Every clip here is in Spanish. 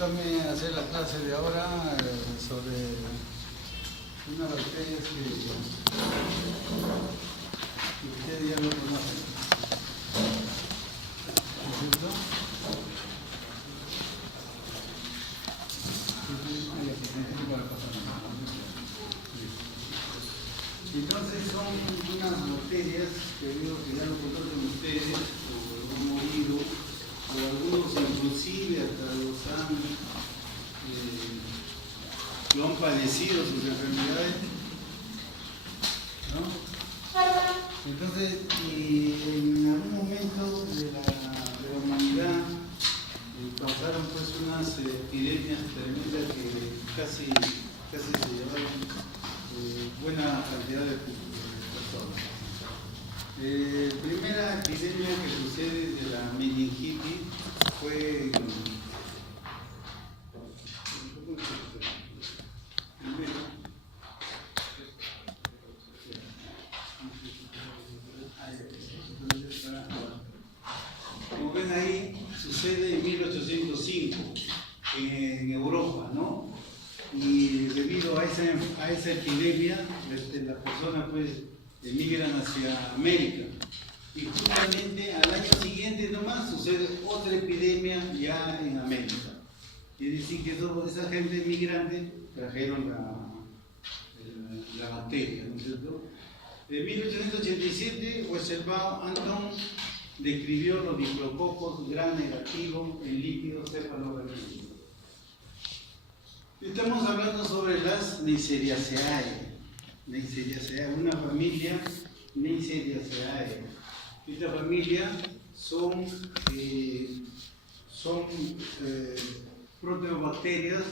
tócame hacer la clase de ahora sobre una bacteria que ustedes ya lo conocen. ¿No es cierto? Entonces son unas bacterias que digo que ya lo conocen ustedes, o lo han oído, o algunos inclusive hasta lo han padecido sus enfermedades, ¿no? Entonces, en algún momento de la humanidad pasaron pues unas epidemias tremendas que casi se llevaron buena cantidad de personas. Primera epidemia que sucede de la meningitis fue como ven ahí, sucede en 1805 en Europa, ¿no? Y debido a esa epidemia, las personas pues emigran hacia América. Y justamente al año siguiente nomás sucede otra epidemia ya en América. Es decir, que esa gente emigrante trajeron la bacteria, ¿no es cierto? En 1887, Weissenbaum Anton describió los diflococos gram negativo en líquidos cefalorraquídeos. Estamos hablando sobre las Neisseриaceae, una familia Neisseриaceae. Esta familia son proteobacterias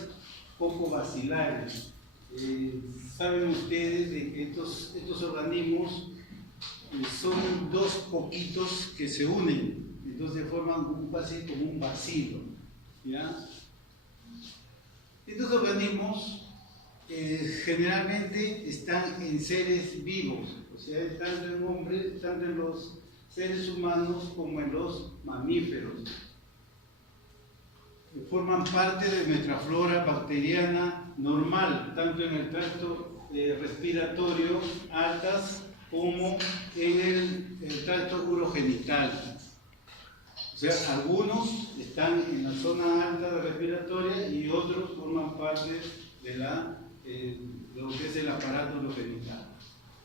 poco bacilares. Saben ustedes de que estos organismos son dos poquitos que se unen, entonces forman como un bacilo, ¿ya? Estos organismos generalmente están en seres vivos, o sea, tanto en hombres, tanto en los seres humanos como en los mamíferos. Forman parte de nuestra flora bacteriana normal, tanto en el tracto respiratorio, altas, como en el tracto urogenital. O sea, algunos están en la zona alta de respiratoria y otros forman parte de lo que es el aparato urogenital.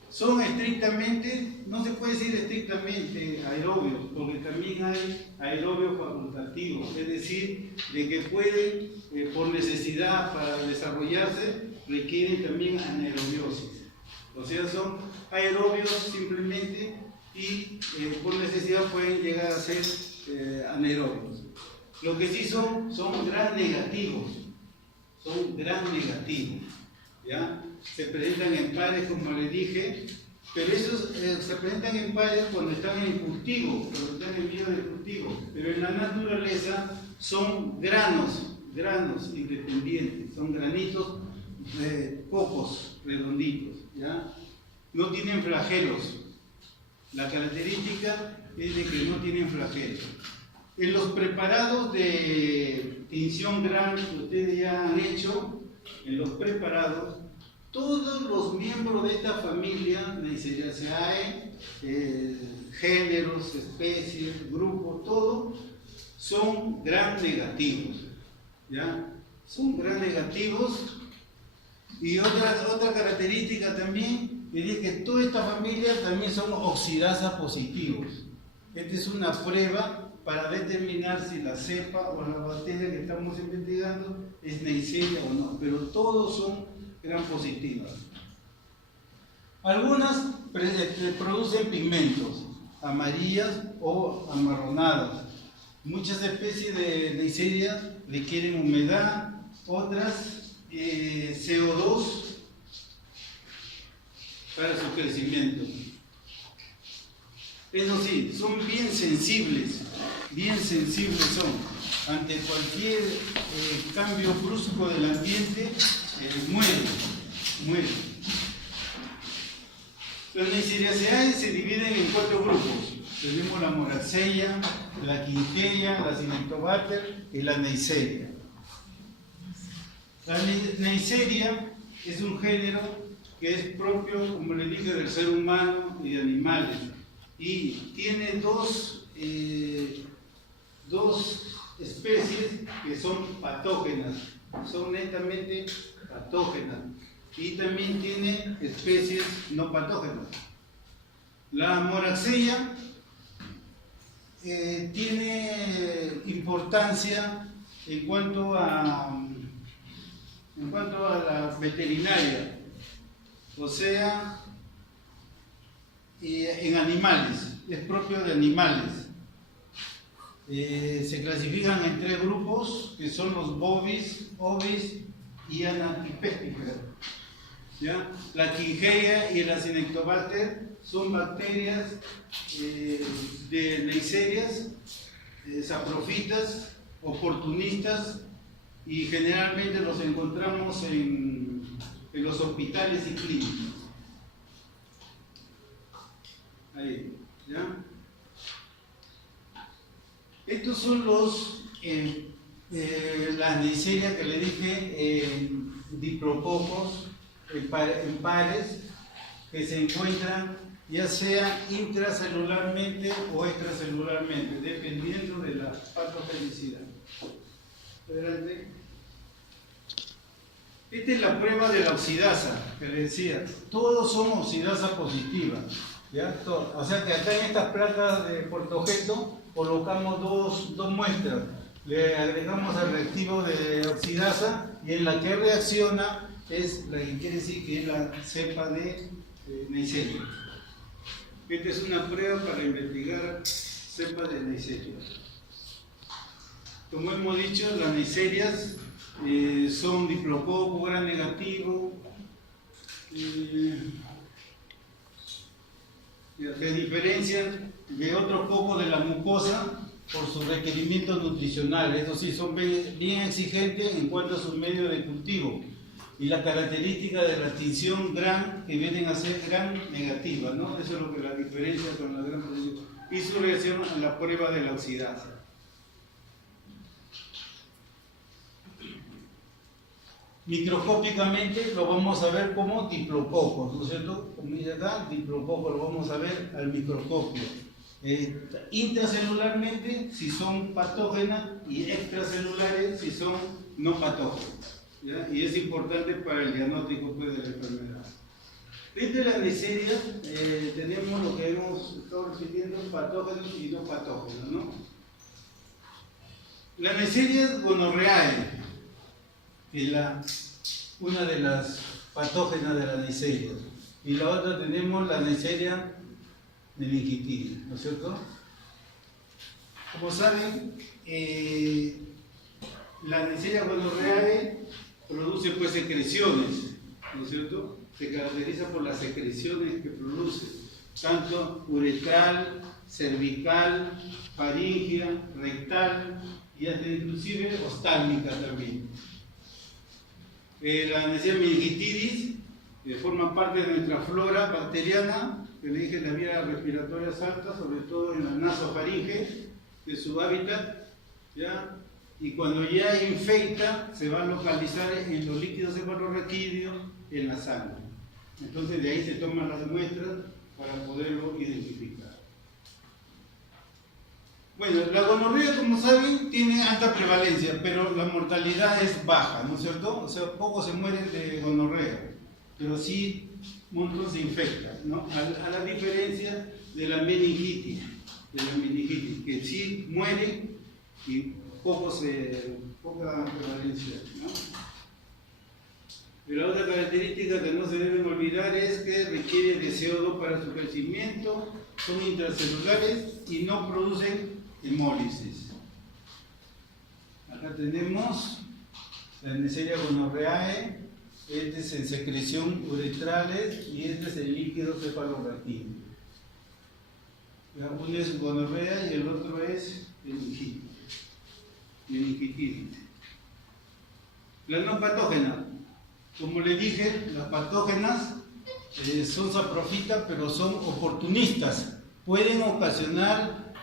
Son estrictamente, no se puede decir estrictamente aerobios, porque también hay aerobios facultativos, es decir, de que pueden, por necesidad para desarrollarse, requieren también anaerobiosis. O sea, son aerobios simplemente y por necesidad pueden llegar a ser anaerobios. Lo que sí son gram negativos, ¿ya? Se presentan en pares, como les dije, pero esos se presentan en pares cuando están en cultivo, cuando están en medio del cultivo, pero en la naturaleza son granos independientes, son granitos pocos, redonditos, ¿ya? No tienen flagelos. La característica es de que no tienen flagelos. En los preparados de tinción gram que ustedes ya han hecho, en los preparados, todos los miembros de esta familia, Neisseриaceae, géneros, especies, grupos, todo, son gram negativos, ¿ya? Son gram negativos. Y otra característica también es que toda esta familia también son oxidasa positivos. Esta es una prueba para determinar si la cepa o la bacteria que estamos investigando es Neisseria o no, pero todos son gram positivas. Algunas producen pigmentos, amarillas o amarronadas. Muchas especies de Neisseria requieren humedad, otras CO2 para su crecimiento. Eso sí, son bien sensibles son. Ante cualquier cambio brusco del ambiente, mueren. Las Neisseриaceae se dividen en 4 grupos. Tenemos la Moraxella, la Quinqueya, la Cinetobacter y la Neisseria. La Neisseria es un género que es propio, como le dije, del ser humano y de animales. Y tiene dos especies que son patógenas, son netamente patógenas. Y también tiene especies no patógenas. La Moraxella tiene importancia en cuanto a la veterinaria, o sea, en animales, es propio de animales. Se clasifican en 3 grupos, que son los bovis, ovis y anapipépticas. ¿Ya? La Quingeia y la Cinectobacter son bacterias de Neisserias, saprofitas, oportunistas, y generalmente los encontramos en los hospitales y clínicas. Ahí, ¿ya? Estos son las Neisserias que le dije, diplococos en pares, que se encuentran ya sea intracelularmente o extracelularmente, dependiendo de la patogenicidad. Adelante. Esta es la prueba de la oxidasa, que le decía. Todos son oxidasa positiva, ¿ya? O sea que acá en estas placas de portaobjeto colocamos dos muestras. Le agregamos el reactivo de oxidasa y en la que reacciona es la que quiere decir que es la cepa de Neisseria. Esta es una prueba para investigar cepas de Neisseria. Como hemos dicho, las Neisserias son diplococo, gran negativo, se diferencian de otro poco de la mucosa por sus requerimientos nutricionales. Eso sí, son bien exigentes en cuanto a su medio de cultivo y la característica de la extinción gran, que vienen a ser gran negativa, ¿no? Eso es lo que la diferencia con la gran positiva. Y su reacción a la prueba de la oxidasa. Microscópicamente lo vamos a ver como diplococos, ¿no es cierto? Como dice acá, diplococos lo vamos a ver al microscopio. Intracelularmente si son patógenas y extracelulares si son no patógenas, ¿ya? Y es importante para el diagnóstico pues, de la enfermedad. Desde la Neisseria tenemos lo que hemos estado repitiendo, patógenos y no patógenos, ¿no? La Neisseria gonorrheae, que es una de las patógenas de la Neisseria, y la otra tenemos la Neisseria meningitidis, ¿no es cierto? Como saben, la Neisseria gonorrheae produce pues secreciones, ¿no es cierto? Se caracteriza por las secreciones que produce, tanto uretral, cervical, faríngea, rectal y hasta inclusive oftálmica también. La Neisseria meningitidis forma parte de nuestra flora bacteriana, que le dije las vías respiratorias altas, sobre todo en la nasofaringe, que es su hábitat, ¿ya? Y cuando ya infecta, se va a localizar en los líquidos cefalorraquídeos, en la sangre. Entonces de ahí se toman las muestras para poderlo identificar. Bueno, la gonorrea, como saben, tiene alta prevalencia, pero la mortalidad es baja, ¿no es cierto? O sea, pocos se mueren de gonorrea, pero sí montones se infectan, ¿no? A la diferencia de la meningitis, que sí mueren y poca prevalencia, ¿no? Pero la otra característica que no se deben olvidar es que requiere de CO2 para su crecimiento, son intracelulares y no producen hemólisis. Acá tenemos la Neisseria gonorrheae, este es en secreción uretrales y este es el líquido cefalorraquídeo. Uno es gonorrea y el otro es meningitidis. La no patógena, como le dije, las patógenas son saprofitas, pero son oportunistas. Pueden ocasionar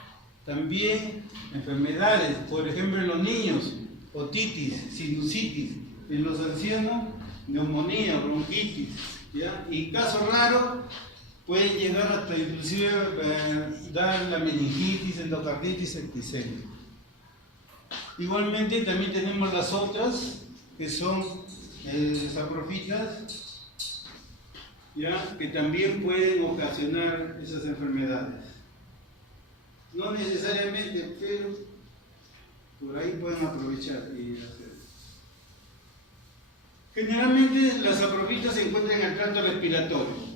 también enfermedades, por ejemplo en los niños, otitis, sinusitis. En los ancianos, neumonía, bronquitis, ¿ya? Y casos raros pueden llegar hasta inclusive dar la meningitis, endocarditis, septicemia. Igualmente también tenemos las otras, que son saprofitas, ¿ya? Que también pueden ocasionar esas enfermedades. No necesariamente, pero por ahí pueden aprovechar y hacer. Generalmente las saprofitas se encuentran en el tracto respiratorio.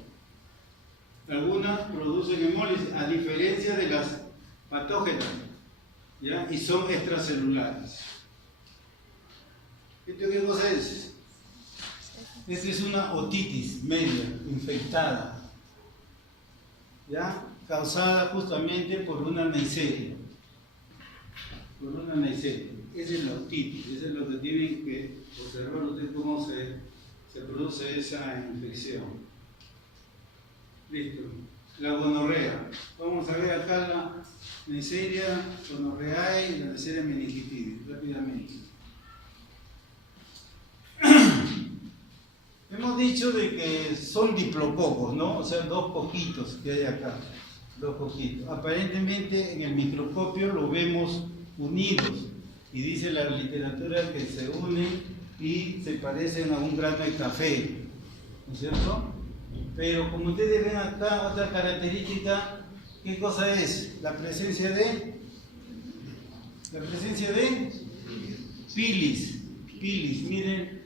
Algunas producen hemólisis, a diferencia de las patógenas, ¿ya? Y son extracelulares. ¿Esto qué cosa es? Esta es una otitis media, infectada, ¿ya? Causada justamente por una Neisseria. Por una Neisseria. Esa es la otitis, eso es lo que tienen que observar ustedes cómo se produce esa infección. Listo. La gonorrea. Vamos a ver acá la Neisseria gonorreae y la Neisseria meningitidis, rápidamente. Hemos dicho de que son diplococos, ¿no? O sea, dos coquitos que hay acá. Dos coquitos. Aparentemente en el microscopio lo vemos unidos y dice la literatura que se unen y se parecen a un grano de café, ¿no es cierto? Pero como ustedes ven acá, otra característica, ¿qué cosa es? La presencia de pilis, miren,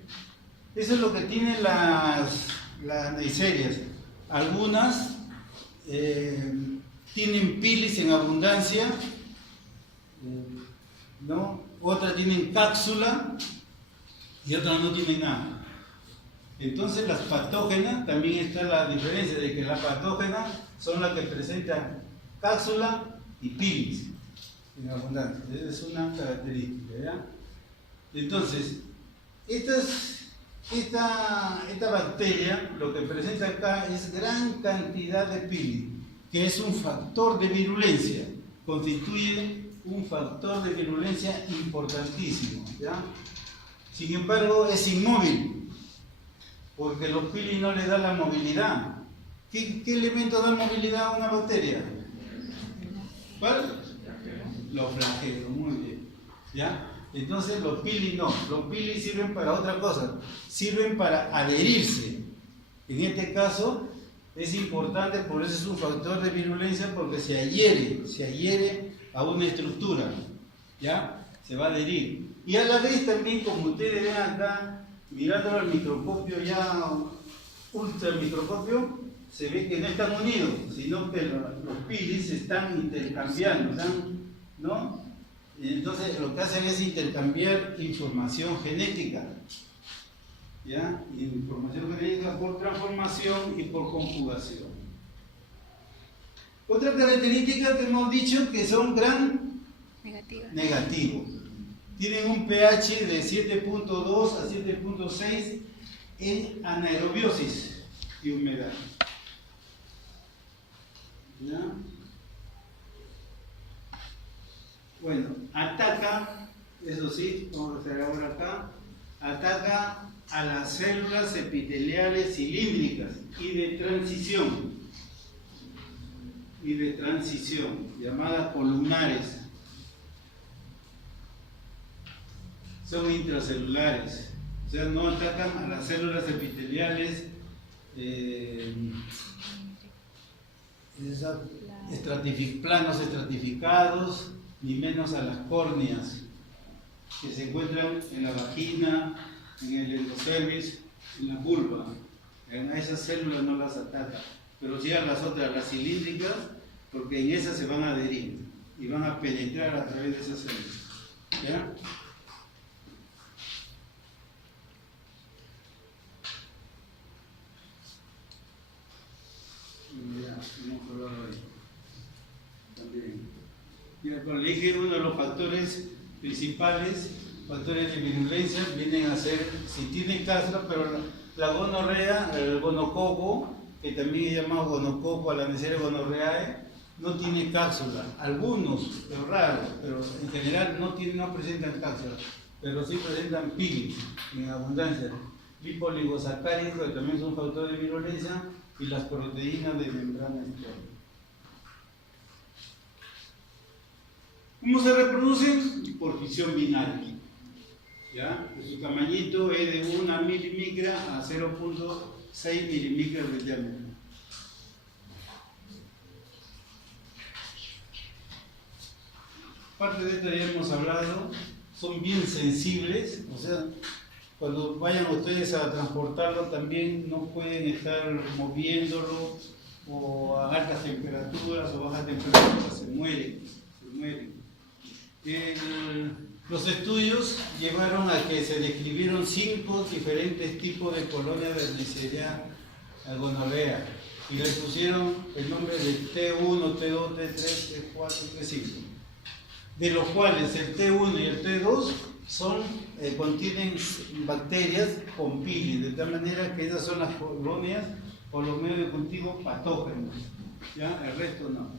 eso es lo que tienen las Neisserias. Algunas tienen pilis en abundancia, ¿no? Otras tienen cápsula y otras no tienen nada. Entonces las patógenas, también está la diferencia de que las patógenas son las que presentan cápsula y pilis en abundancia. Esa es una característica, ¿ya? Entonces, esta bacteria lo que presenta acá es gran cantidad de pilis, que es un factor de virulencia, constituye un factor de virulencia importantísimo, ¿ya? Sin embargo, es inmóvil, porque los pilis no le dan la movilidad. ¿Qué elemento da movilidad a una bacteria? ¿Cuál? Los flagelos, muy bien, ¿ya? Entonces los pilis no, los pilis sirven para otra cosa, sirven para adherirse. En este caso es importante, por eso es un factor de virulencia, porque se adhiere a una estructura, ¿ya? Se va a adherir. Y a la vez también, como ustedes ven acá, mirándolo al microscopio ya ultra microscopio, se ve que no están unidos, sino que los pilis se están intercambiando, ¿no? Entonces lo que hacen es intercambiar información genética, ¿ya? Información genética por transformación y por conjugación. Otra característica que hemos dicho que son gran negativos. Tienen un pH de 7.2 a 7.6 en anaerobiosis y humedad. ¿Ya? Bueno, ataca, eso sí, vamos a hacer ahora acá, ataca a las células epiteliales cilíndricas y de transición, llamadas columnares. Son intracelulares, o sea, no atacan a las células epiteliales planos estratificados, ni menos a las córneas que se encuentran en la vagina, en el endocervis, en la vulva. A esas células no las ataca, pero sí a las otras, las cilíndricas, porque en esas se van a adherir y van a penetrar a través de esas células. ¿Ya? Hemos hablado ahí también. Mira, cuando le dije, uno de los factores principales, factores de virulencia, vienen a ser, si tiene cápsula, pero la gonorrea, el gonococo, que también es llamado gonococo a la Neisseria gonorreae, no tiene cápsula. Algunos, pero raros, pero en general no presentan cápsula. pero sí presentan pili en abundancia, lipoligosacáridos, que también son factores de virulencia, y las proteínas de membrana externa. ¿Cómo se reproducen? Por fisión binaria. ¿Ya? Su tamañito es de 1 milimicra a 0.6 milimicras de diámetro. Parte de esto ya hemos hablado, son bien sensibles, o sea, cuando vayan ustedes a transportarlo también no pueden estar moviéndolo o a altas temperaturas o bajas temperaturas, se mueren. Los estudios llevaron a que se describieron 5 diferentes tipos de colonias de Neisseria gonorrea y les pusieron el nombre de T1, T2, T3, T4, T5, de los cuales el T1 y el T2 contienen bacterias con pili, de tal manera que esas son las colonias o los medios de cultivo patógenos, ¿ya? El resto no.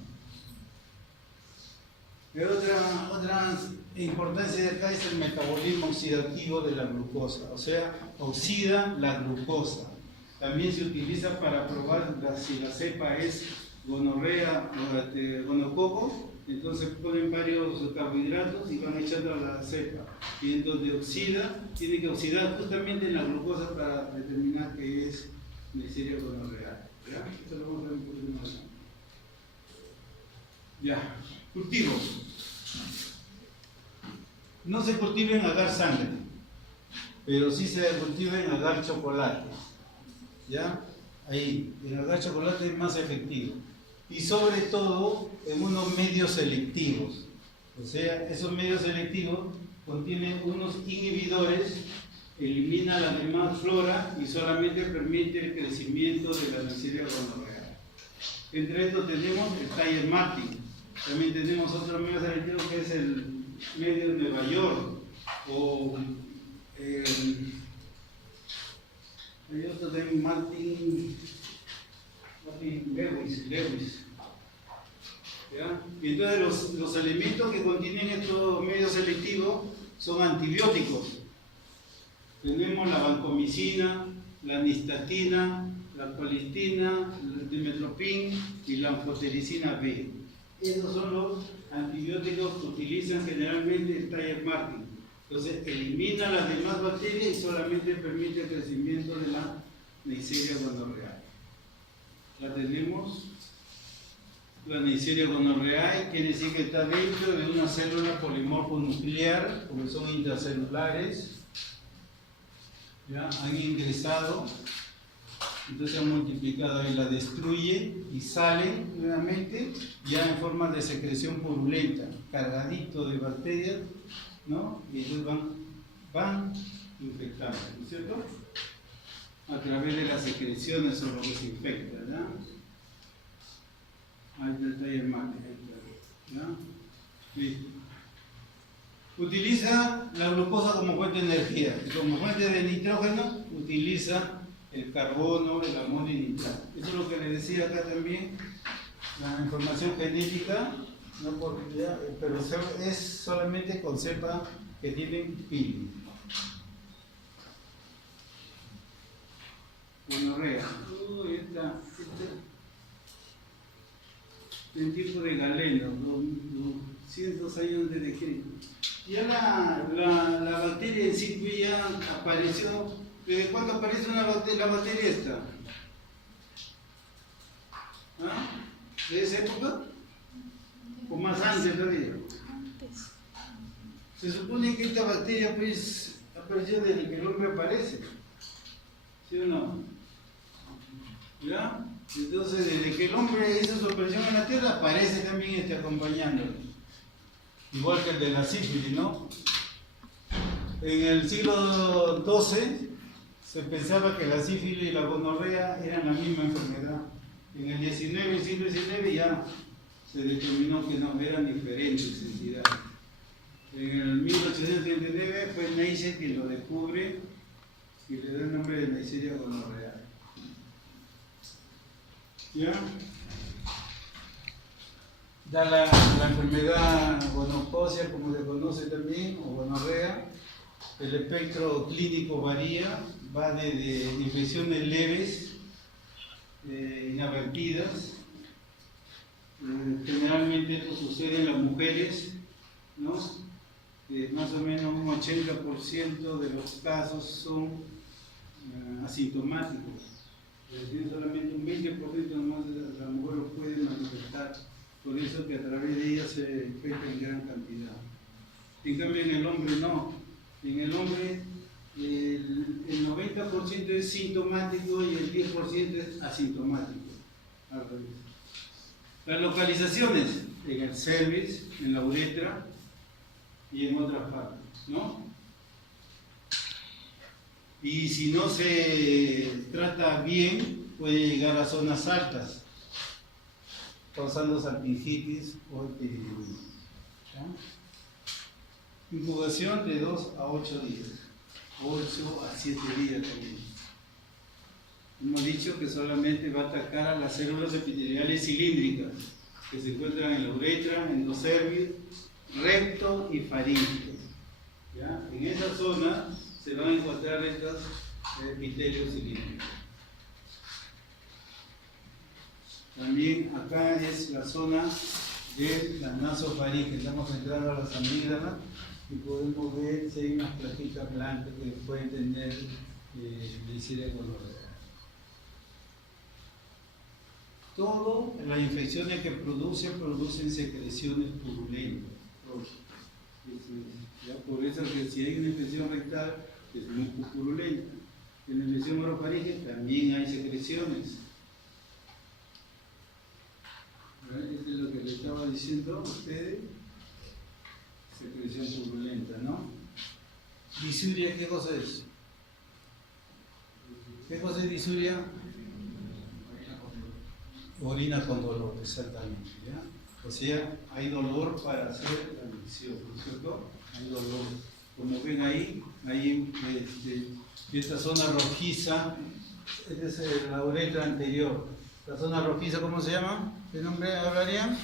Otra importancia de acá es el metabolismo oxidativo de la glucosa, o sea, oxida la glucosa. También se utiliza para probar si la cepa es gonorrea o gonococo, entonces ponen varios carbohidratos y van echando a la cepa. Y entonces oxida, tiene que oxidar justamente en la glucosa para determinar que es Neisseria gonorrea. ¿Ya? Esto lo vamos a ver un poquito más. Ya. Cultivo. No se cultiva en agar sangre, pero sí se cultiva en agar chocolate. ¿Ya? Ahí, en agar chocolate es más efectivo. Y sobre todo en unos medios selectivos. O sea, esos medios selectivos contienen unos inhibidores, elimina la demás flora y solamente permite el crecimiento de la Neisseria gonorrea. Entre estos tenemos el Tiger Martin. También tenemos otro medio selectivo que es el medio de Nueva York o hay otro también, Martin Lewis. ¿Ya? Y entonces los elementos que contienen estos medios selectivos son antibióticos. Tenemos la vancomicina, la nistatina, la colistina, el dimetropin y la anfotericina B. Esos son los antibióticos que utilizan generalmente el Tiger Martin. Entonces elimina las demás bacterias y solamente permite el crecimiento de la Neisseria gonorrhoeae. La tenemos. La Neisseria gonorrhoeae quiere decir que está dentro de una célula polimorfonuclear, porque son intracelulares. ¿Ya? Han ingresado, entonces se han multiplicado y la destruye y salen nuevamente ya en forma de secreción purulenta, cargadito de bacterias, ¿no? Y entonces van infectando, ¿no es cierto? A través de las secreciones o lo que se infecta, ¿ya? Ahí está el mate, ¿ya? Listo. Utiliza la glucosa como fuente de energía y como fuente de nitrógeno utiliza el carbono, el amonio y nitrato. Eso es lo que les decía acá también, la información genética, no pero es solamente con cepa que tienen pili. Gonorrea. En tiempo de Galeno, 200 años antes de Cristo. Ya la bacteria en sí ya apareció. ¿Desde cuándo aparece la bacteria esta? ¿Ah? ¿De esa época? ¿O más antes todavía? Se supone que esta bacteria pues apareció desde que el hombre aparece. ¿Sí o no? ¿Ya? Entonces desde que el hombre hizo su aparición en la tierra aparece también acompañándolo. Igual que el de la sífilis, ¿no? En el siglo XII se pensaba que la sífilis y la gonorrea eran la misma enfermedad. En el siglo XIX ya se determinó que no, eran diferentes entidades. En el 1879 fue Neisser quien lo descubre y le da el nombre de Neisseria gonorrhoeae. ¿Ya? Da la enfermedad gonocócica, como se conoce también, o gonorrea, El espectro clínico varía, va desde infecciones leves, inadvertidas. Generalmente esto sucede en las mujeres, ¿no? Más o menos un 80% de los casos son asintomáticos. Es decir, solamente un 20% nomás de la mujer lo puede manifestar. Por eso que a través de ella se infecta en gran cantidad. En cambio en el hombre no. En el hombre el 90% es sintomático y el 10% es asintomático. Al revés. Las localizaciones en el cervix, en la uretra y en otras partes, ¿no? Y si no se trata bien, puede llegar a zonas altas, causando salpingitis o epidemias. Incubación de 2 a 8 días, 8 a 7 días también. Hemos dicho que solamente va a atacar a las células epiteliales cilíndricas que se encuentran en la uretra, endocervix, recto y faringe. ¿Ya? En esa zona se van a encontrar estos epitelios cilíndricos. También acá es la zona de la nasofaringe. Estamos entrando a las amígdalas y podemos ver si hay unas plaquitas blancas que pueden tener Neisseria gonorrea. Todas las infecciones que producen secreciones purulentas. Por eso que si hay una infección rectal es muy purulenta. En la infección orofaringe también hay secreciones. Esto es lo que les estaba diciendo a ustedes. Secreción purulenta, ¿no? Disuria, ¿qué cosa es? ¿Qué cosa es disuria? Orina con dolor, exactamente. ¿Ya? O sea, hay dolor para hacer la micción, ¿no es cierto? Hay dolor. Como ven ahí, esta zona rojiza, esta es la uretra anterior. La zona rojiza, ¿cómo se llama? ¿Qué nombre hablarían?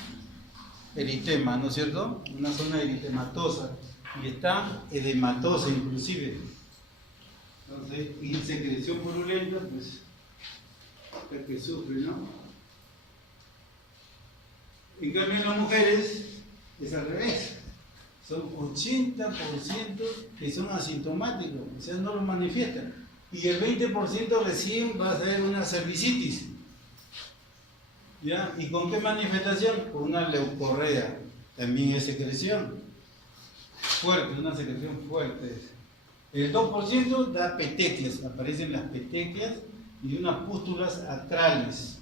Eritema, ¿no es cierto? Una zona eritematosa. Y está edematosa inclusive. Entonces, y secreción purulenta, pues, el que sufre, ¿no? En cambio en las mujeres es al revés. Son 80% que son asintomáticos, o sea, no lo manifiestan. Y el 20% recién va a ser una cervicitis. ¿Ya? ¿Y con qué manifestación? Con una leucorrea, también es secreción fuerte, una secreción fuerte. El 2% da petequias, aparecen las petequias y unas pústulas atrales,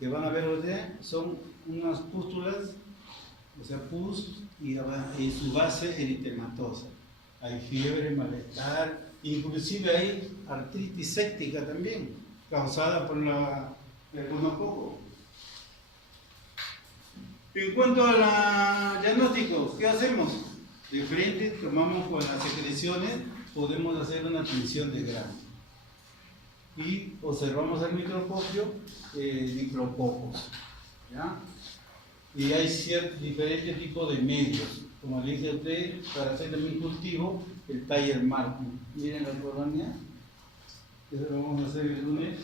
que van a ver ustedes, son unas pústulas, o sea, pus y su base eritematosa. Hay fiebre, malestar, inclusive hay artritis séptica también, causada por el gonococo. En cuanto al diagnóstico, ¿qué hacemos? De frente tomamos con las secreciones, podemos hacer una tinción de grano. Y observamos al microscopio micrococos. ¿Ya? Y hay diferentes tipos de medios. Como le dije a ustedes, para hacer también cultivo, el Taller Martin. Miren la colonia. Eso lo vamos a hacer el lunes.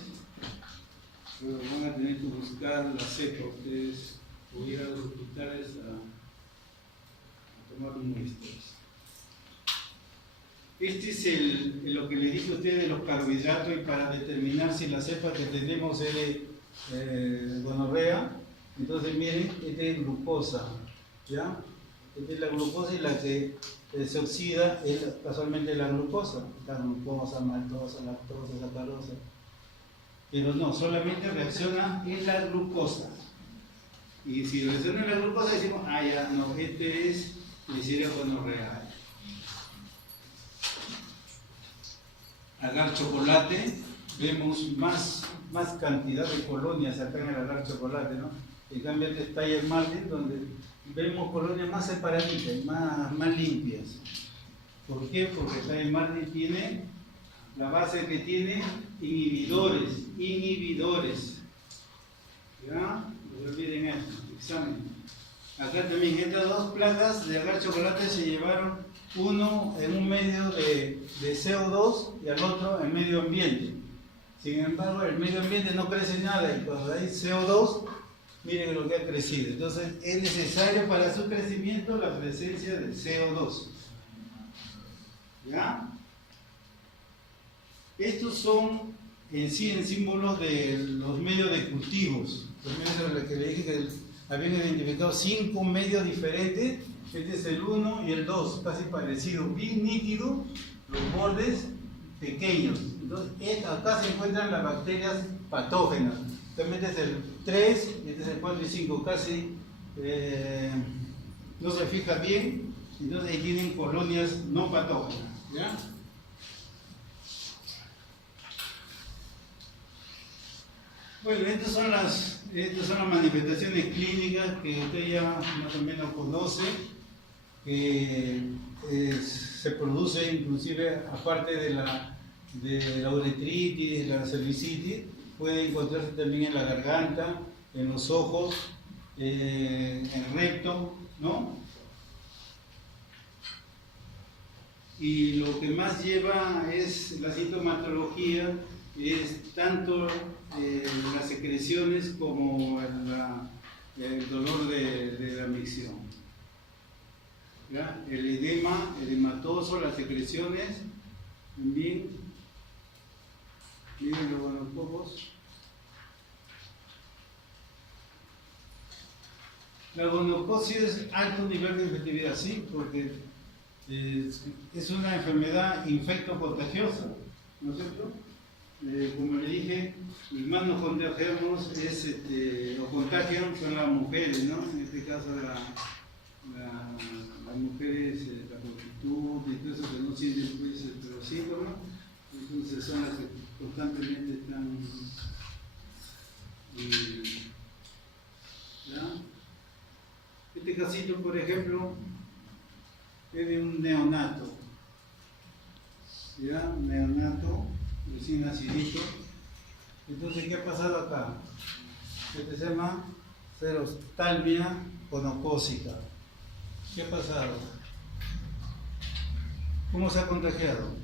Pero van a tener que buscar la cepa ustedes o ir a los hospitales a tomar muestras. Este es lo que les dije a ustedes de los carbohidratos, y para determinar si la cepa que tenemos es de gonorrea. Entonces miren, esta es glucosa, ¿ya? Esta es la glucosa, y la que se oxida es casualmente la glucosa. La glucosa, maltosa, lactosa, sacarosa. Pero no, solamente reacciona en la glucosa. Y si reacciona en la glucosa decimos, ah ya, no, este es Neisseria gonorrea. Agar chocolate, vemos más cantidad de colonias acá en el agar chocolate, ¿no? En cambio este es Taller Martin, donde vemos colonias más separaditas, más limpias. ¿Por qué? Porque Taller Martin tiene, la base que tiene, inhibidores. ¿Ya? No olviden eso, examen. Acá también estas dos placas de agar chocolate se llevaron uno en un medio de CO2 y al otro en medio ambiente. Sin embargo, el medio ambiente no crece nada y cuando hay CO2, miren lo que ha crecido. Entonces, es necesario para su crecimiento la presencia de CO2. ¿Ya? Estos son en sí en símbolos de los medios de cultivos. Los medios que le dije que habían identificado 5 medios diferentes. Este es el 1 y el 2, casi parecido, bien nítido, los bordes pequeños. Entonces, acá se encuentran las bacterias patógenas. También este es el 3, este es el 4 y 5, casi no se fija bien. Entonces ahí tienen colonias no patógenas. ¿Ya? Bueno, estas son las manifestaciones clínicas que usted ya más o menos conoce, que se produce inclusive aparte de la uretritis, de la cervicitis, puede encontrarse también en la garganta, en los ojos, en el recto, ¿no? Y lo que más lleva es la sintomatología, es tanto las secreciones como el dolor de la micción. ¿Ya? El edema, edematoso, las secreciones, también, miren los gonococos. La gonocosis es alto nivel de infectividad, sí, porque es una enfermedad infecto-contagiosa, ¿no es cierto? Como le dije, los más nos contagiamos o contagian son las mujeres, ¿no? En este caso las mujeres, la prostituta y todo eso que no sienten pues, los síntomas, entonces son las que constantemente están. ¿Ya? Este casito, por ejemplo, es de un neonato. ¿Ya? Un neonato, recién nacidito. Entonces, ¿qué ha pasado acá? Este se llama Xerostalmia gonocócica. ¿Qué ha pasado? ¿Cómo se ha contagiado?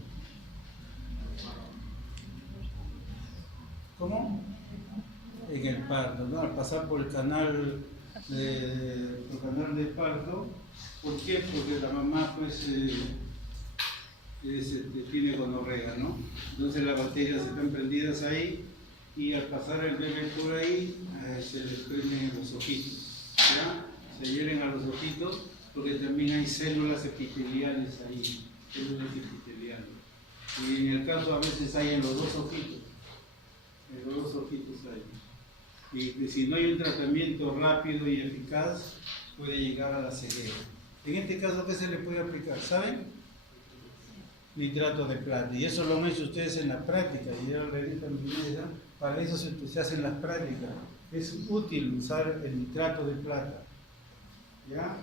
¿Cómo? En el parto, ¿no? Al pasar por el canal de parto. ¿Por qué? Porque la mamá pues tiene gonorrea, ¿no? Entonces las bacterias están prendidas ahí y al pasar el bebé por ahí se les prenden los ojitos, ¿ya? Se hieren a los ojitos porque también hay células epiteliales ahí, células epiteliales. Y en el caso a veces hay en los dos ojitos hay. Y si no hay un tratamiento rápido y eficaz, puede llegar a la ceguera. En este caso, ¿qué se le puede aplicar? ¿Saben? Nitrato de plata. Y eso lo han hecho ustedes en la práctica. Y yo le dije también, para eso se hacen las prácticas. Es útil usar el nitrato de plata. ¿Ya?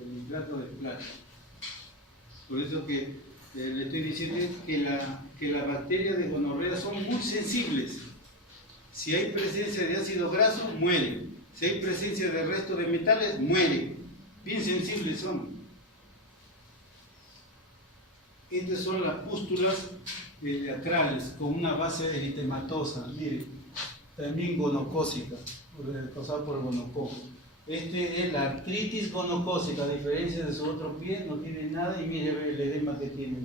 El nitrato de plata. Por eso que le estoy diciendo que las bacterias de gonorrea son muy sensibles. Si hay presencia de ácido graso, muere. Si hay presencia de resto de metales, muere. Bien sensibles son. Estas son las pústulas laterales con una base eritematosa. Miren, también gonocócica, causada por el gonococo. Este es la artritis gonocócica, a diferencia de su otro pie, no tiene nada y mire el edema que tiene.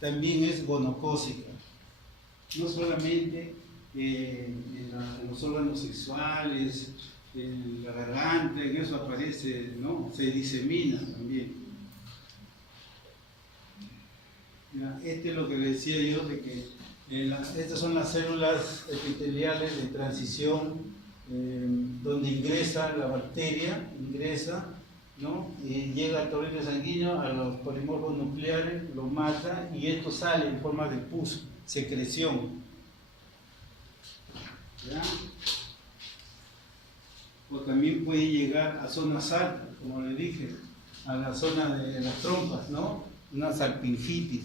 También es gonocócica. No solamente en los órganos sexuales, en la garganta, en eso aparece, ¿no? Se disemina también. Ya, este es lo que le decía yo, de que estas son las células epiteliales de transición, donde ingresa la bacteria, ¿no? Y llega al torrente sanguíneo, a los polimorfos nucleares, los mata y esto sale en forma de pus, secreción. ¿Ya? O también puede llegar a zonas altas, como le dije, a la zona de las trompas, ¿no? Una salpingitis.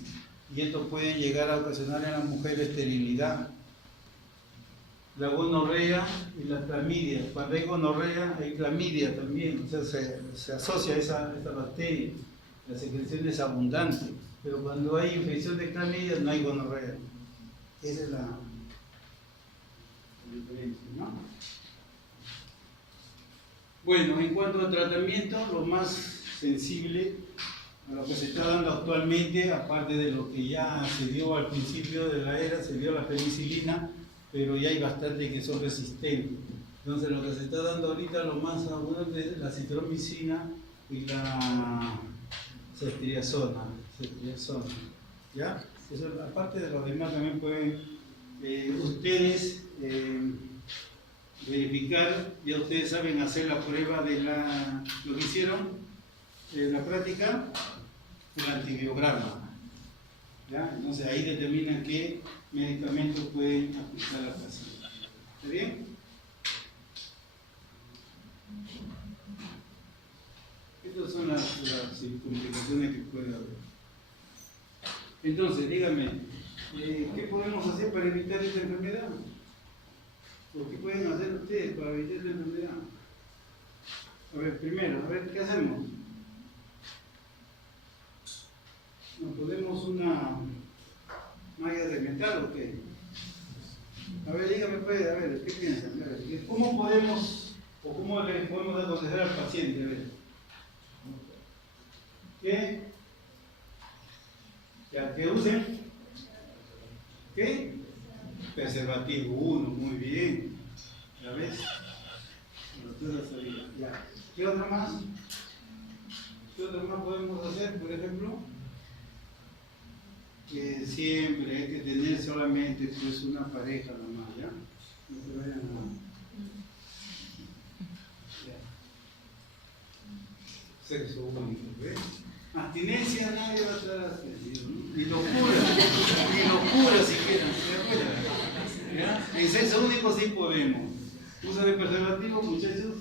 Y esto puede llegar a ocasionar en la mujer esterilidad. La gonorrea y la clamidia. Cuando hay gonorrea hay clamidia también, o sea, se asocia esa bacteria. la secreción es abundante, pero cuando hay infección de clamilla no hay gonorrea. Esa es la diferencia, ¿no? Bueno, en cuanto al tratamiento, lo más sensible a lo que se está dando actualmente, aparte de lo que ya se dio al principio de la era, se dio la penicilina, pero ya hay bastantes que son resistentes. Entonces lo que se está dando ahorita, lo más abundante es la citromicina y la ceftriaxona. ¿Ya? Eso, aparte de los demás, también pueden ustedes verificar, ya ustedes saben hacer la prueba de lo que hicieron, la práctica, el antibiograma. ¿Ya? Entonces ahí determinan qué medicamentos pueden aplicar al paciente. ¿Está bien? Estas son las complicaciones que puede haber. Entonces, díganme, ¿qué podemos hacer para evitar esta enfermedad? ¿O qué pueden hacer ustedes para evitar esta enfermedad? A ver, primero, ¿qué hacemos? ¿Nos ponemos una malla de metal o qué? A ver, dígame, pues, a ver, ¿qué piensan? A ver, ¿cómo podemos, o cómo le podemos aconsejar al paciente? A ver. ¿Qué? Ya, que usen. ¿Qué? Preservativo 1, muy bien. ¿Ya ves? Ya. ¿Qué otra más? ¿Qué otra más podemos hacer, por ejemplo? Que siempre hay que tener solamente pues, una pareja nomás, ¿ya? No se vayan a... Ya. Sexo único, ¿ves? Abstinencia nadie va a estar abstenido, ¿no? Ni locura siquiera, ¿se acuerdan? ¿Ya? En sexo único sí podemos. Uso de preservativo, muchachos,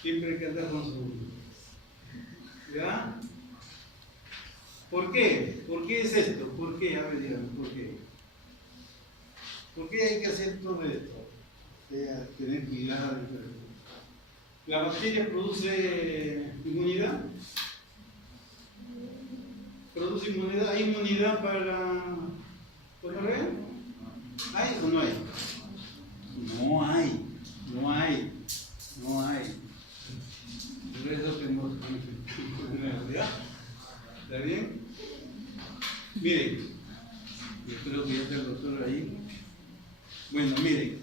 siempre hay que andar con su... ¿Ya? ¿Por qué? ¿Por qué es esto? ¿Por qué? A ver, díganme, ¿por qué? ¿Por qué hay que hacer todo esto? Tener cuidado. ¿La bacteria produce inmunidad? ¿Produce inmunidad? ¿Hay inmunidad para la gonorrea? ¿Hay o no hay? No hay. Por eso tenemos ¿ya? ¿Está bien? Miren, yo creo que ya está el doctor ahí. Bueno, miren,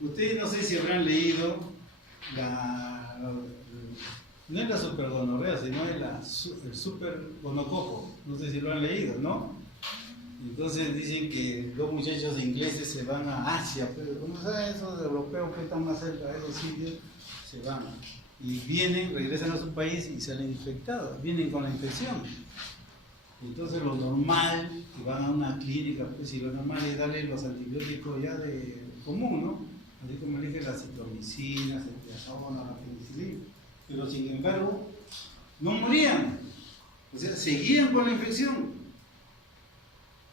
ustedes no sé si habrán leído no es la supergonorrea, sino es el supergonococo. No sé si lo han leído, ¿no? Entonces dicen que dos muchachos ingleses se van a Asia, pero como saben esos europeos que están más cerca de esos sitios, se van. Y vienen, regresan a su país y salen infectados, vienen con la infección. Entonces lo normal, que van a una clínica, pues y lo normal es darle los antibióticos ya de común, ¿no? Así como le dije, la citromicina, ceftriaxona, la penicilina. Pero sin embargo, no morían. O sea, seguían con la infección.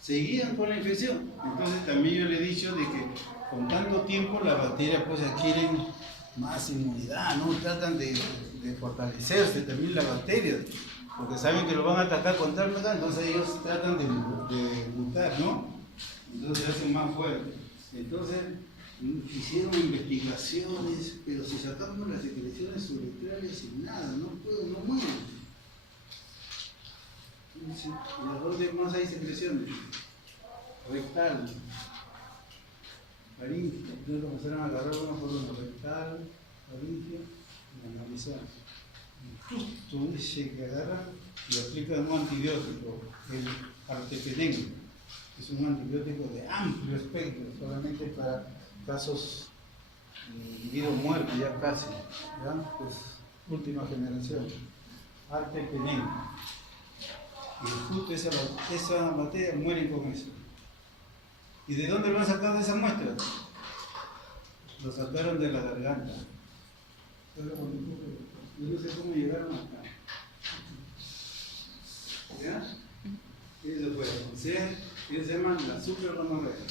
Entonces también yo le he dicho de que con tanto tiempo las bacterias pues adquieren más inmunidad, ¿no? Tratan de fortalecerse también las bacterias, porque saben que lo van a atacar con tal manera, entonces ellos tratan de mutar, ¿no? Entonces se hacen más fuertes. Entonces hicieron investigaciones, pero si sacamos las secreciones uretrales sin nada, no mueren. ¿Y a dónde más hay secreciones? Rectal, faringe. Entonces comenzaron a agarrar una por una, rectal, faringe y analizar. Y justo dice que agarran y aplican un antibiótico, el artepenen, que es un antibiótico de amplio espectro, solamente para casos de vida o muerte, ya casi, ¿ya? Pues última generación, artepenen. Y justo esa bacteria mueren con eso. ¿Y de dónde lo han sacado esa muestra? Lo sacaron de la garganta. Yo no sé cómo llegaron acá. ¿Ya? Eso fue. O sea, ellos se llaman la supergonorrea.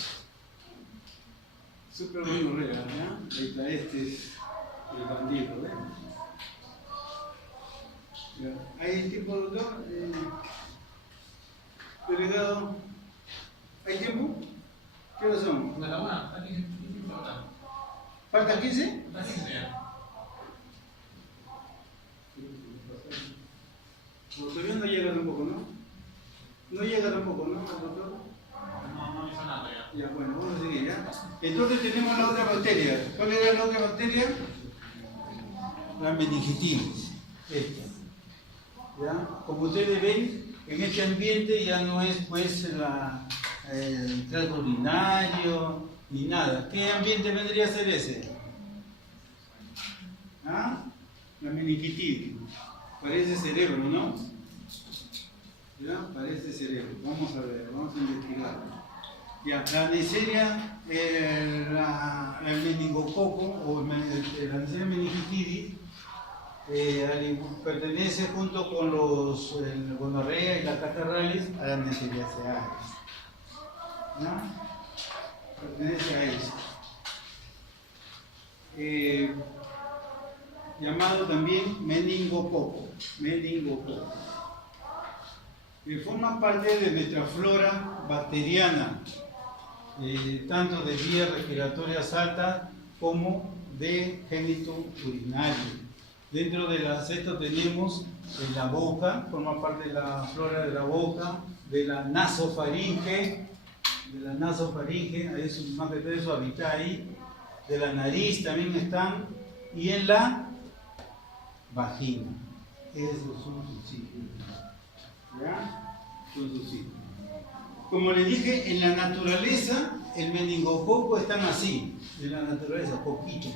Supergonorrea, ¿ya? Ahí está, este es el bandido, ¿ven? ¿Hay tiempo, doctor? Delegado, ¿hay tiempo? ¿Qué hora son? ¿Falta 15? Todavía no llega tampoco, ¿no? No llega tampoco, ¿no, doctor? No hizo nada ya. Ya, bueno, vamos a seguir, ¿ya? Entonces tenemos la otra bacteria. ¿Cuál era la otra bacteria? La meningitis. Esta. ¿Ya? Como ustedes ven, en este ambiente ya no es pues el tracto urinario ni nada. ¿Qué ambiente vendría a ser ese? ¿Ah? La meningitis. Parece cerebro, ¿no? ¿Ya? Parece cerebro. Vamos a ver, vamos a investigar. Ya, la Neisseria, el meningococo o la Neisseria meningitidis pertenece junto con los gonorrea y las catarrales a la Neisseria. ¿No? Pertenece a eso. Llamado también meningococo. Forma parte de nuestra flora bacteriana, tanto de vías respiratorias altas como de génito urinario. Dentro de esto tenemos la boca, forma parte de la flora de la boca, de la nasofaringe, ahí más que todo eso habita ahí, de la nariz también están, y en la vagina. Esos son sus sitios. ¿Ya? Son sus sitios. Como les dije, en la naturaleza el meningococo están así, en la naturaleza, poquito.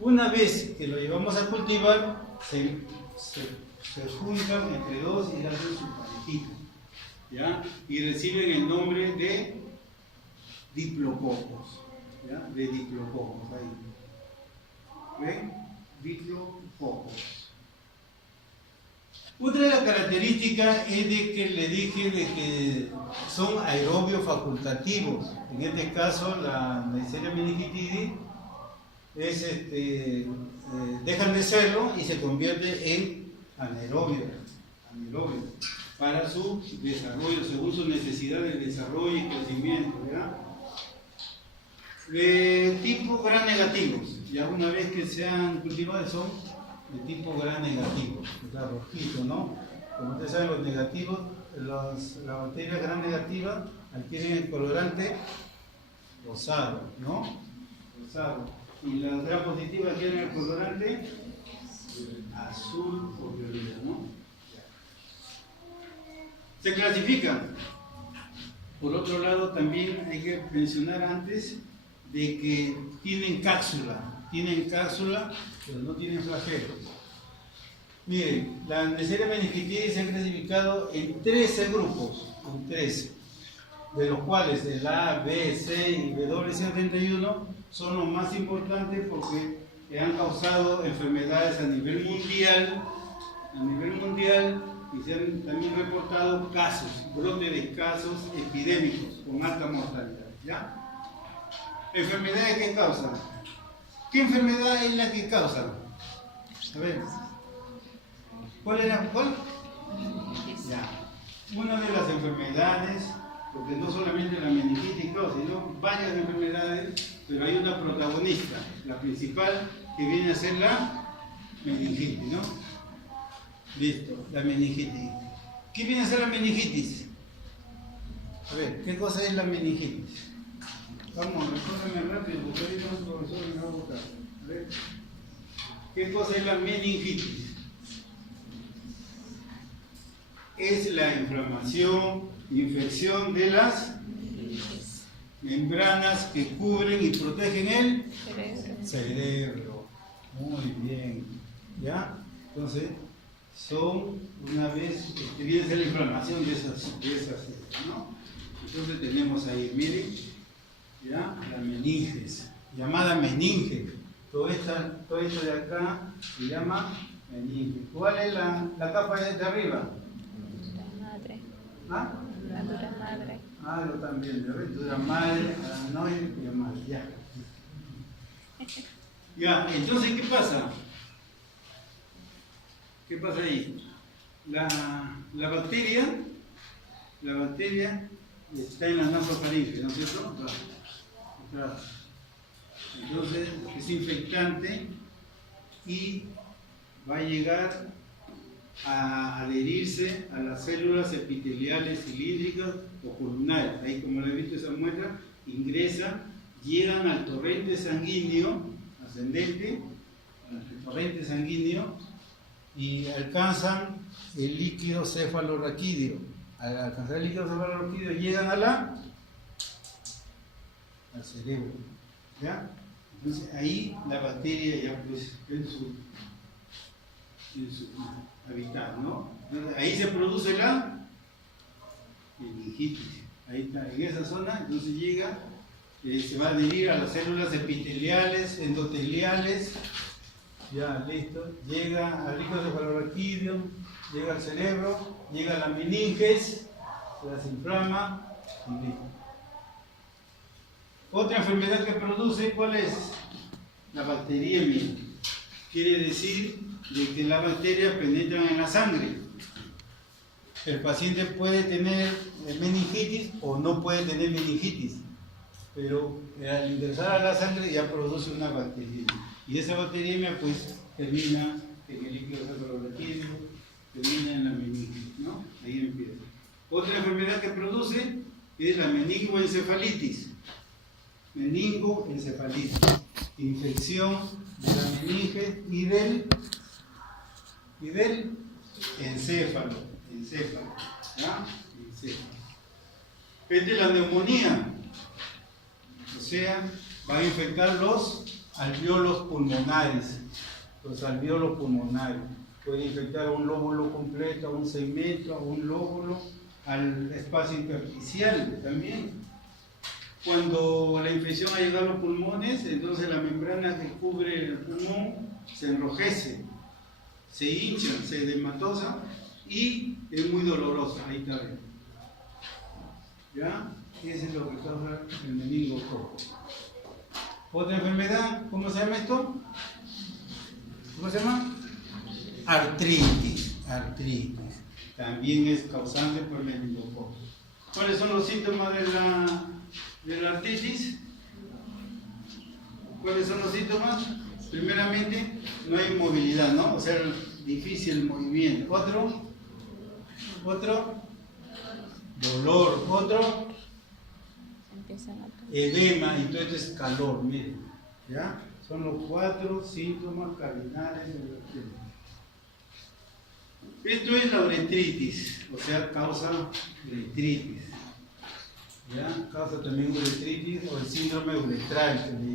Una vez que lo llevamos a cultivar, se juntan entre dos y hacen su parejita, ¿ya? Y reciben el nombre de diplococos, ¿ya? De diplococos, ahí. ¿Ven? Diplococos. Otra de las características es de que le dije de que son aerobios facultativos. En este caso, la Neisseria meningitidis dejan de serlo y se convierte en anaerobio para su desarrollo, según su necesidad de desarrollo y crecimiento, ¿ya? De tipo gram negativos, ya una vez que se han cultivado son de tipo gram negativo, está rojito, ¿no? Como ustedes saben, los negativos, las bacterias gram negativas adquieren el colorante rosado, ¿no? Rosado. Y las gram positivas adquieren el colorante azul o violeta, ¿no? Se clasifican. Por otro lado, también hay que mencionar antes de que tienen cápsula, pero no tienen flagelos. Miren, la Neisseria meningitidis se ha clasificado en 13 grupos, de los cuales el A, B, C y W71 son los más importantes porque han causado enfermedades a nivel mundial, y se han también reportado casos, brotes de casos epidémicos con alta mortalidad, ¿ya? ¿Enfermedades que causan? ¿Qué enfermedad es la que causan? A ver, ¿cuál era? ¿Cuál? Ya. Una de las enfermedades, porque no solamente la meningitis causa, sino varias enfermedades, pero hay una protagonista, la principal, que viene a ser la meningitis, ¿no? Listo, la meningitis. ¿Qué viene a ser la meningitis? A ver, ¿qué cosa es la meningitis? Vamos, respóndeme rápido, porque ahorita un profesor me va a votar. A ver, ¿qué cosa es la meningitis? Es la inflamación, infección de las membranas que cubren y protegen el cerebro. Muy bien. ¿Ya? Entonces, son una vez que viene a ser la inflamación de esas ¿no? Entonces tenemos ahí, miren, ¿ya? La meninges, llamada meninge. Todo esto de acá se llama meninge. ¿Cuál es la capa de arriba? Madre. ¿Ah? La dura madre. Ah, lo también, ¿ya ves? Dura madre, aranoide y madre, ya. Ya, entonces, ¿qué pasa? ¿Qué pasa ahí? La bacteria está en la nasofaringe, ¿no es cierto? Atrás. Entonces es infectante y va a llegar a adherirse a las células epiteliales cilíndricas o columnares. Ahí, como le he visto esa muestra, ingresa, llegan al torrente sanguíneo ascendente, al torrente sanguíneo, y alcanzan el líquido cefalorraquídeo. Al alcanzar el líquido cefalorraquídeo llegan al cerebro, ¿ya? Entonces ahí la bacteria ya pues en su hábitat, ¿no? Entonces, ahí se produce la meningitis. Ahí está, en esa zona, entonces llega, se va a adherir a las células epiteliales, endoteliales, ya listo, llega al líquido cefalorraquídeo, llega al cerebro, llega a la meninges, se las inflama y listo. Otra enfermedad que produce, ¿cuál es? La bacteriemia. Quiere decir de que las bacterias penetran en la sangre. El paciente puede tener meningitis o no puede tener meningitis, pero al ingresar a la sangre ya produce una bacteriemia. Y esa bacteriemia pues termina en el líquido cefalorraquídeo, termina en la meningitis, ¿no? Ahí empieza. Otra enfermedad que produce es la meningoencefalitis. Meningoencefalitis, infección de la meninge y del encéfalo, ¿ya? Encéfalo. Esta es la neumonía, o sea, va a infectar los alvéolos pulmonares, puede infectar a un lóbulo completo, a un segmento, a un lóbulo, al espacio intersticial también. Cuando la infección ha llegado a los pulmones, entonces la membrana que cubre el pulmón se enrojece, se hincha, se desmatosa y es muy dolorosa. Ahí está bien. ¿Ya? Eso es lo que causa el meningococo. Otra enfermedad, ¿cómo se llama esto? ¿Cómo se llama? Artritis. También es causante por meningococo. ¿Cuáles son los síntomas de la artritis? ¿Cuáles son los síntomas? Primeramente, no hay movilidad, ¿no? O sea, difícil el movimiento. Otro, dolor. Otro, edema, y todo esto es calor, miren. ¿Ya? Son los 4 síntomas cardinales de la artritis. Esto es la uretritis, o sea, causa uretritis. ¿Ya? Causa también uretritis o el síndrome uretral que le